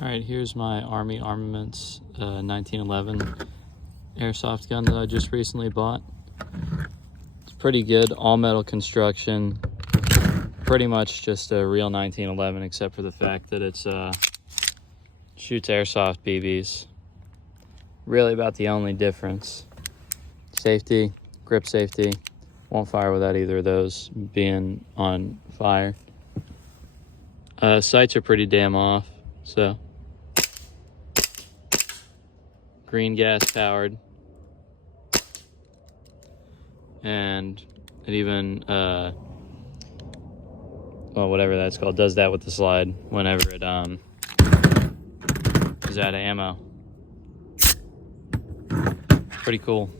Alright, here's my Army Armaments 1911 airsoft gun that I just recently bought. It's pretty good, all metal construction, pretty much just a real 1911 except for the fact that it's shoots airsoft BBs. Really about the only difference. Safety, grip safety, won't fire without either of those being on fire. Sights are pretty damn off, so green gas powered, and it even well, whatever that's called, does that with the slide whenever it is out of ammo. Pretty cool.